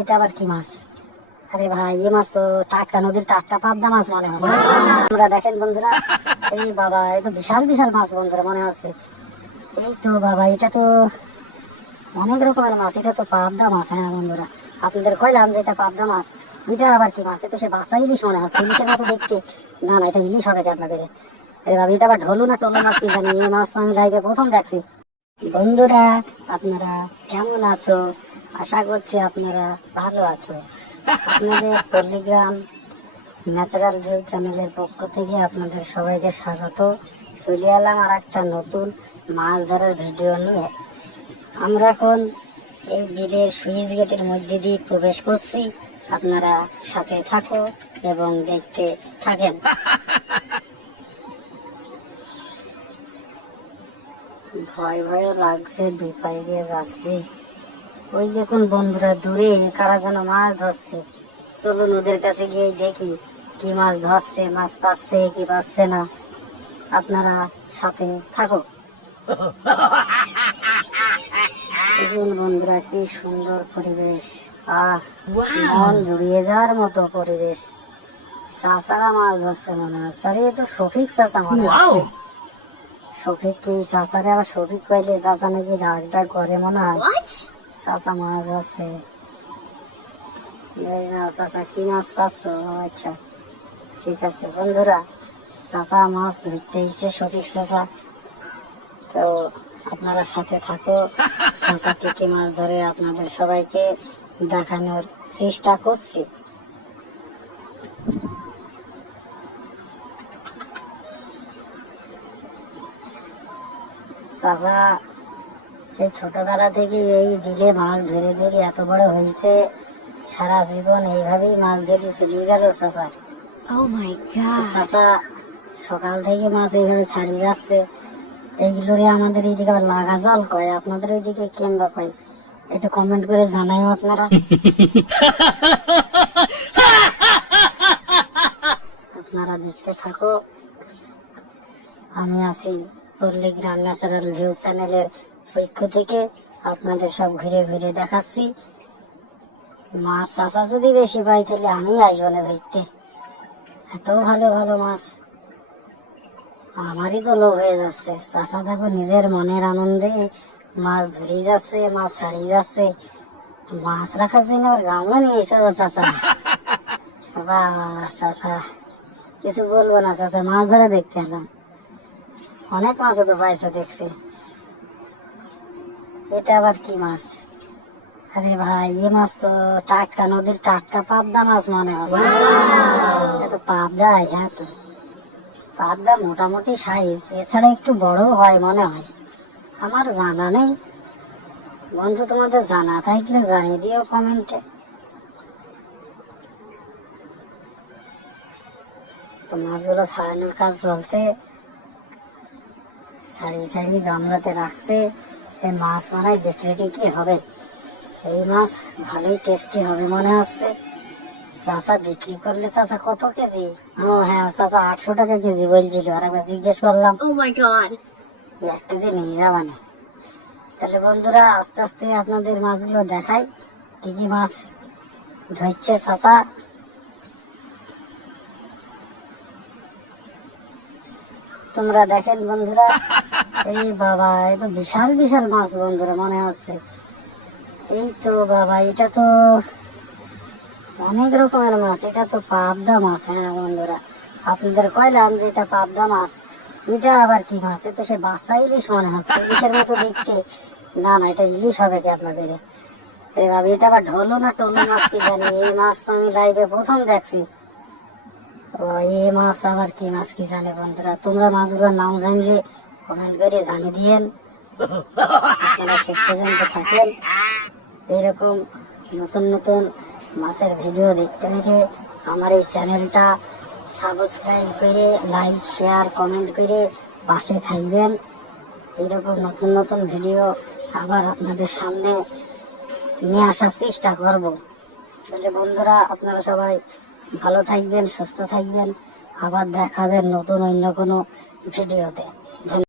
এটা আবার কি মাছ? আরে ভাই, এ মাছ তো টাটকা, নদীর টাটকা পাবদা মাছ মনে হচ্ছে। তোমরা দেখেন বন্ধুরা, এই বাবা, এ তো বিশাল বিশাল মাছ বন্ধুরা মনে হচ্ছে। এই তো বাবা, এটা তো অনেক রকমের মাছ, এটা তো পাবদা মাছ। হ্যাঁ বন্ধুরা, আপনাদের কইলাম যে এটা পাবদা মাছ। এটা আবার কি মাছ? এটা সে বাসা ইলিশ মনে হচ্ছে, ইলিশের মতো দেখতে। না না, এটা ইলিশ হবে আপনাদের। আরে বাবা, এটা আবার ঢোলু না টোলো মাছ কি জানি, এই মাছ আমি লাইভে প্রথম দেখছি। বন্ধুরা, আপনারা কেমন আছো? আশা করছি আপনারা ভালো আছো। আপনাদের পল্লীগ্রাম ন্যাচারাল ভিউ চ্যানেলের পক্ষ থেকে আপনাদের সবাইকে স্বাগত। চলে এলাম আর একটা নতুন মাছ ধরার ভিডিও নিয়ে। আমরা এখন এই বিলের সুইচ গেটের মধ্যে দিয়ে প্রবেশ করছি। আপনারা সাথে থাকো এবং দেখতে থাকেন। ভয় ভয় লাগছে, দুই পাশ দিয়ে যাচ্ছি। ওই দেখুন বন্ধুরা, দূরে কারা যেন মাছ ধরছে। চলুন ওদের কাছে গিয়ে দেখি কি মাছ ধরছে, মাছ পাচ্ছে কি পাচ্ছে না। আপনারা সাথে থাকো। দেখুন বন্ধুরা, কি সুন্দর পরিবেশ। মন জুড়িয়ে যাওয়ার মতো পরিবেশ। চাচারা মাছ ধরছে মনে হচ্ছে। আরে এ তো শফিক চাচা মনে হচ্ছে। শফিক কি চাচারে আবার শফিক কইলে চাচা নাকি রাগ ডাক করে মনে হয়। চাচা মাছ ধরছে। চাচা কি মাছ পাচ্ছ? আচ্ছা ঠিক আছে বন্ধুরা, চাচা মাছ ধরতে এসে শফিক চাচা। তো আপনারা সাথে থাকো, চাচা কি কি মাছ ধরে আপনাদের সবাইকে দেখানোর চেষ্টা করছি। চাচা সেই ছোটবেলা থেকে এই বিলে মাছ ধরে ধরে এত বড় হয়েছে, সারা জীবন এইভাবেই মাছ ধরে চলে গেল চাচার। চাচা সকাল থেকে মাছ এইভাবে ছাড়িয়ে যাচ্ছে। এইগুলোরে আমাদের এইদিকে আবার লাগা জল কয়, আপনাদের ওইদিকে কেমবা কয় একটু কমেন্ট করে জানাইও আপনারা। আপনারা দেখতে থাকো। আমি আছি পল্লীগ্রাম ন্যাচারাল ভিউ চ্যানেলের পক্ষ থেকে আপনাদের সব ঘুরে ঘুরে দেখাচ্ছি। মাছ চাচা যদি বেশি পাই তাহলে আমি আসবো না ধরতে। এত ভালো ভালো মাছ, আমারই তো লোভ হয়ে যাচ্ছে। চাচা দেখো নিজের মনের আনন্দে মাছ ধরে যাচ্ছে, মাছ ছাড়িয়ে যাচ্ছে। মাছ রাখার জন্য আবার গামলা নিয়ে এসে চাচা। বাহ চাচা, কিছু বলবো না চাচা, মাছ ধরে দেখতে এলাম। অনেক মাছ তো পাইছে দেখছি। এটা আবার কি মাছ? আরে ভাই, এ মাছ তো টাটকা, নদীর টাটকা পাবদা মাছ মনে হচ্ছে। এত পাবদা? হ্যাঁ তো পাবদা মোটামুটি সাইজ, এছাড়া একটু বড় হয় মনে হয়, আমার জানা নেই। বন্ধু তোমাদের জানা থাকলে জানিয়ে দিও কমেন্টে। তো মাছগুলো ছাড়ানোর কাজ চলছে, ছাড়িয়ে ছাড়িয়ে গামলাতে রাখছে। এই মাছ মনে হয় বিক্রি টিক্রি হবে। এই মাছ ভালোই টেস্টি হবে মনে হচ্ছে। চাচা বিক্রি করলে চাচা কত কেজি? ও হ্যাঁ, চাচা 800 টাকা কেজি বলছিল। আর একবার জিজ্ঞেস করলাম, 1 কেজি নিয়ে যাবা না? তাহলে বন্ধুরা, আস্তে আস্তে আপনাদের মাছগুলো দেখাই, কি কি মাছ ধরছে চাচা। তোমরা দেখেন বন্ধুরা, এই বাবা, এ তো বিশাল বিশাল মাছ বন্ধুরা মনে হচ্ছে। এই তো বাবা, এটা তো অনেক রকমের মাছ, এটা তো পাবদা মাছ। হ্যাঁ বন্ধুরা, আপনাদের কইলাম যে এটা পাবদা মাছ। এটা আবার কি মাছ? এ তো সে বাসা ইলিশ মনে হচ্ছে, ইলিশের মতো দেখতে। না না, এটা ইলিশ হবে কি আপনাদের? আরে বাবা, এটা আবার ঢোলু না টোলো মাছ কি জানি, এই মাছ তো আমি লাইভে প্রথম দেখছি। ও, এই মাছ আবার কি মাছ কি জানে বন্ধুরা? তোমরা মাছগুলোর নাম জানলে কমেন্ট করে জানিয়ে দিয়েন। আপনারা শেষ পর্যন্ত থাকেন। এইরকম নতুন নতুন মাছের ভিডিও দেখতে হলে আমার এই চ্যানেলটা সাবস্ক্রাইব করে লাইক শেয়ার কমেন্ট করে পাশে থাকবেন। এইরকম নতুন নতুন ভিডিও আবার আপনাদের সামনে নিয়ে আসার চেষ্টা করব। তাহলে বন্ধুরা, আপনারা সবাই ভালো থাকবেন, সুস্থ থাকবেন। আবার দেখাবেন নতুন অন্য কোনো ভিডিওতে।